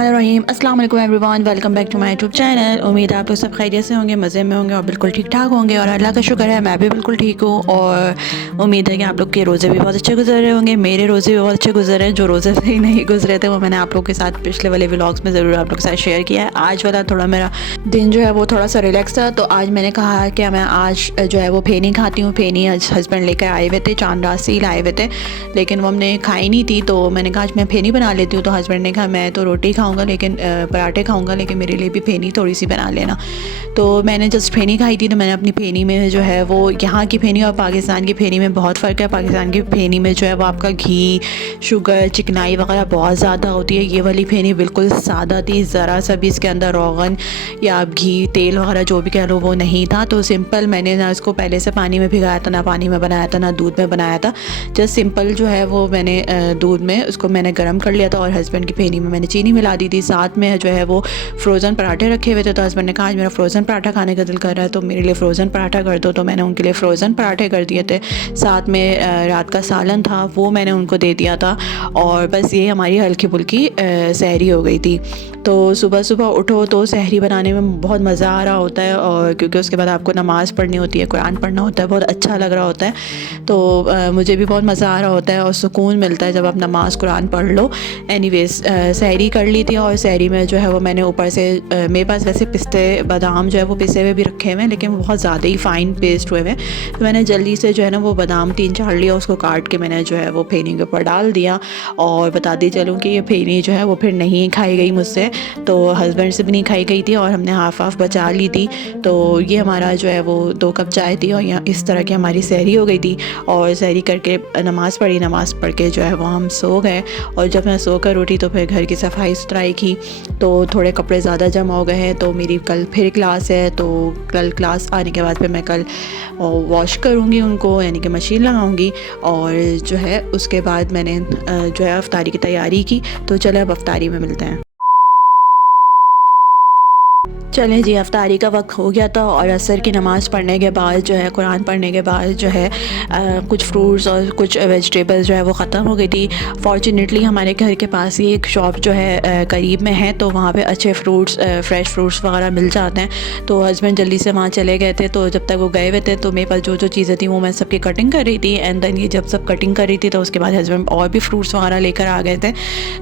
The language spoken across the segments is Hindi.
बिस्मिल्लाहिर्रहमानिर्रहीम। अस्सलाम वालेकुम everyone, welcome back to my YouTube channel. उम्मीद है आप लोग सब खैरियत से होंगे, मज़े में होंगे और बिल्कुल ठीक ठाक होंगे। और अल्लाह का शुक्र है मैं भी बिल्कुल ठीक हूँ। और उम्मीद है कि आप लोग के रोज़े भी बहुत अच्छे गुजर रहे होंगे। मेरे रोज़े भी बहुत अच्छे गुजर रहे हैं। जो रोज़े सही नहीं गुजरे थे वो मैंने आप लोग के साथ पिछले वाले व्लॉग्स में ज़रूर आप लोग के साथ शेयर किया है। आज वाला थोड़ा मेरा दिन जो है वो थोड़ा सा रिलैक्स था, तो आज मैंने कहा कि मैं आज जो है वो फेनी खाती हूँ। फेनी आज हस्बैंड लेकर आए हुए थे, चांद रात से ही लाए हुए थे, लेकिन वो हमने खाई नहीं थी। तो मैंने कहा आज मैं फेनी बना लेती हूँ। तो हस्बैंड ने कहा मैं तो रोटी खाऊंगा, लेकिन पराठे खाऊंगा, लेकिन मेरे लिए भी फेनी थोड़ी सी बना लेना। तो मैंने जस्ट फेनी खाई थी, तो मैंने अपनी फेनी में जो है वो यहाँ की फेनी और पाकिस्तान की फेनी में बहुत फ़र्क है। पाकिस्तान की फेनी में जो है वो आपका घी, शुगर, चिकनाई वगैरह बहुत ज़्यादा होती है। ये वाली फेनी बिल्कुल सादा थी, ज़रा सा भी इसके अंदर रोगन या आप घी, तेल वगैरह जो भी कह लो वो नहीं था। तो सिंपल मैंने ना इसको पहले से पानी में भिगाया था, ना पानी में बनाया था, ना दूध में बनाया था। जस्ट सिंपल जो है वो मैंने दूध में उसको मैंने गर्म कर लिया था और हस्बैंड की फेनी में मैंने चीनी मिला दी थी। साथ में जो है वो फ्रोज़न पराठे रखे हुए थे, तो हस्बैंड ने कहा आज मेरा फ्रोज़न पराठा खाने का दिल कर रहा है, तो मेरे लिए फ़्रोज़न पराठा कर दो। तो मैंने उनके लिए फ़्रोज़न पराठे कर दिए थे। साथ में रात का सालन था, वो मैंने उनको दे दिया था। और बस ये हमारी हल्की फुल्की सहरी हो गई थी। तो सुबह सुबह उठो तो सहरी बनाने में बहुत मज़ा आ रहा होता है, और क्योंकि उसके बाद आपको नमाज़ पढ़नी होती है, कुरान पढ़ना होता है, बहुत अच्छा लग रहा होता है। तो मुझे भी बहुत मज़ा आ रहा होता है और सुकून मिलता है जब आप नमाज़ कुरान पढ़ लो। एनीवेज़ सहरी कर ली थी, और सहरी में जो है वो मैंने ऊपर से मेरे पास वैसे पिस्ते बादाम जो है वो पिसे हुए भी रखे हुए हैं, लेकिन वो बहुत ज़्यादा ही फ़ाइन पेस्ट हुए हैं। तो मैंने जल्दी से जो है ना वो बादाम 3-4 लिया, उसको काट के मैंने जो है वो फेनी के ऊपर डाल दिया। और बताती चलूँ कि ये फेनी जो है वो फिर नहीं खाई गई मुझसे, तो हस्बैंड से भी नहीं खाई गई थी और हमने हाफ़ बचा ली थी। तो ये हमारा जो है वो 2 कप चाय थी और यहाँ इस तरह की हमारी सहरी हो गई थी। और सहरी करके नमाज़ पढ़ी, नमाज़ पढ़ के जो है वो हम सो गए। और जब मैं सो कर उठी तो फिर घर की सफाई सुथराई की, तो थोड़े कपड़े ज़्यादा जमा हो गए हैं। तो मेरी कल फिर क्लास है, तो कल क्लास आने के बाद फिर मैं कल वॉश करूँगी उनको, यानी कि मशीन लगाऊँगी। और जो है उसके बाद मैंने जो है अफ्तारी की तैयारी की। तो चलो अब अफ्तारी में मिलते हैं। चलें जी, अफ्तारी का वक्त हो गया था और असर की नमाज़ पढ़ने के बाद जो है, कुरान पढ़ने के बाद जो है कुछ फ्रूट्स और कुछ वेजिटेबल्स जो है वो ख़त्म हो गई थी। फॉर्चुनेटली हमारे घर के पास ही एक शॉप जो है करीब में है, तो वहाँ पे अच्छे फ्रूट्स, फ्रेश फ्रूट्स वगैरह मिल जाते हैं। तो हस्बैंड जल्दी से वहाँ चले गए थे, तो जब तक वो गए हुए थे तो मेरे पास जो जो चीज़ें थी वो मैं सबकी कटिंग कर रही थी। एंड देन ये जब सब कटिंग कर रही थी तो उसके बाद हस्बैंड और भी फ्रूट्स वगैरह लेकर आ गए थे।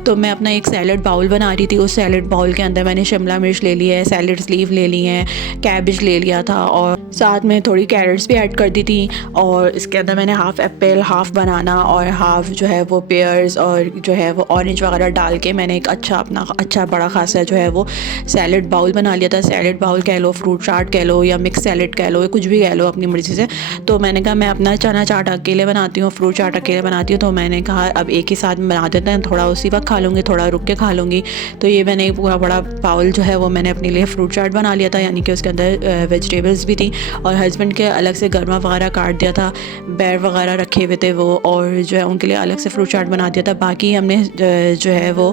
तो मैं अपना एक सैलड बाउल बना रही थी। उस सैलड बाउल के अंदर मैंने शिमला मिर्च ले ली है, सैलड लीव ले ली हैं, कैबेज ले लिया था, और साथ में थोड़ी कैरेट्स भी ऐड कर दी थी। और इसके अंदर मैंने हाफ़ एप्पल, हाफ़ बनाना और हाफ़ जो है वो पेयर्स और जो है वो ऑरेंज वगैरह डाल के मैंने एक अपना अच्छा बड़ा खासा जो है वो सैलड बाउल बना लिया था। सैलड बाउल कह लो, फ्रूट चाट कह लो, या मिक्स सैलड कह लो, कुछ भी कह लो अपनी मर्ज़ी से। तो मैंने कहा मैं अपना चना चाट अकेले बनाती हूँ, फ्रूट चाट अकेले बनाती हूँ, तो मैंने कहा अब एक ही साथ में बना देते हैं, थोड़ा उसी वक्त खा लूँगी, थोड़ा रुक के खा लूँगी। तो ये मैंने पूरा बड़ा बाउल जो है वो मैंने अपने लिए फ्रूट चाट बना लिया था, यानी कि उसके अंदर वेजिटेबल्स भी थी। और हस्बैंड के अलग से गरमा वगैरह काट दिया था, बैर वगैरह रखे हुए थे वो, और जो है उनके लिए अलग से फ्रूट चाट बना दिया था। बाकी हमने जो है वो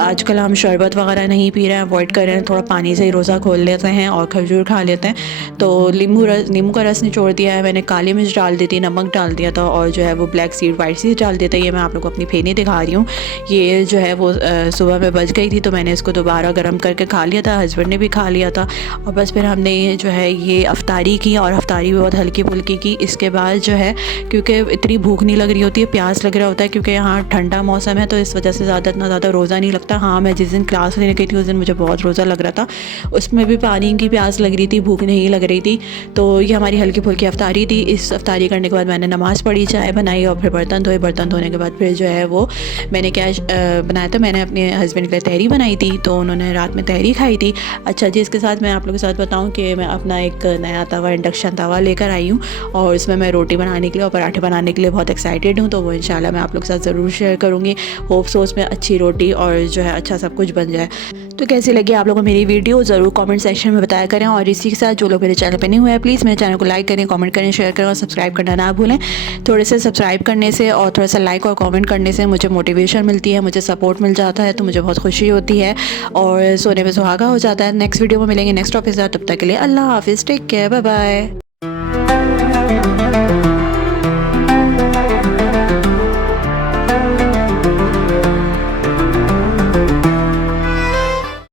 आजकल हम शरबत वगैरह नहीं पी रहे हैं, अवॉइड कर रहे हैं, थोड़ा पानी से ही रोज़ा खोल लेते हैं और खजूर खा लेते हैं। तो नींबू का रस निचोड़ दिया है मैंने, काली मिर्च डाल दी थी, नमक डाल दिया था, और जो है वो ब्लैक सीड, वाइट सीड डाल दिया था। ये मैं आप लोग को अपनी फेनी दिखा रही हूँ। ये जो है वो सुबह में बच गई थी, तो मैंने इसको दोबारा गर्म करके खा लिया था, हस्बैंड ने भी खा लिया था। और बस फिर हमने जो है ये अफ्तारी की, और अफ्तारी भी बहुत हल्की फुल्की की। इसके बाद जो है क्योंकि इतनी भूख नहीं लग रही होती है, प्यास लग रहा होता है, क्योंकि यहाँ ठंडा मौसम है, तो इस वजह से इतना ज़्यादा रोज़ा नहीं लगता। हाँ, मैं जिस दिन क्लास लेने गई थी उस दिन मुझे बहुत रोज़ा लग रहा था, उसमें भी पानी की प्यास लग रही थी, भूख नहीं लग रही थी। तो ये हमारी हल्की फुल्की अफ्तारी थी। इस अफ्तारी करने के बाद मैंने नमाज़ पढ़ी, चाय बनाई और फिर बर्तन धोए। बर्तन धोने के बाद फिर जो है वो मैंने क्या बनाया था, मैंने अपने हस्बैंड के लिए तहरी बनाई थी, तो उन्होंने रात में तहरी खाई थी। अच्छा जी, इसके साथ मैं आप लोगों के साथ बताऊं कि मैं अपना एक नया तवा, इंडक्शन तवा लेकर आई हूँ, और इसमें मैं रोटी बनाने के लिए और पराठे बनाने के लिए बहुत एक्साइटेड हूँ। तो वो इंशाल्लाह मैं आप लोग के साथ ज़रूर शेयर करूँगी। होप सो उसमें अच्छी रोटी और जो है अच्छा सब कुछ बन जाए। तो कैसी लगी आप लोगों को मेरी वीडियो, ज़रूर कमेंट सेक्शन में बताया करें। और इसी के साथ जो लोग मेरे चैनल पर नहीं हुए हैं, प्लीज़ मेरे चैनल को लाइक करें, कमेंट करें, शेयर करें और सब्सक्राइब करना ना भूलें। थोड़े से सब्सक्राइब करने से और थोड़ा सा लाइक और कमेंट करने से मुझे मोटिवेशन मिलती है, मुझे सपोर्ट मिल जाता है, तो मुझे बहुत खुशी होती है और सोने में सुहागा हो जाता है। नेक्स्ट वीडियो में मिलेंगे नेक्स्ट टॉपिक के साथ, तब तक के लिए अल्लाह हाफिज़, टेक केयर, बाय बाय।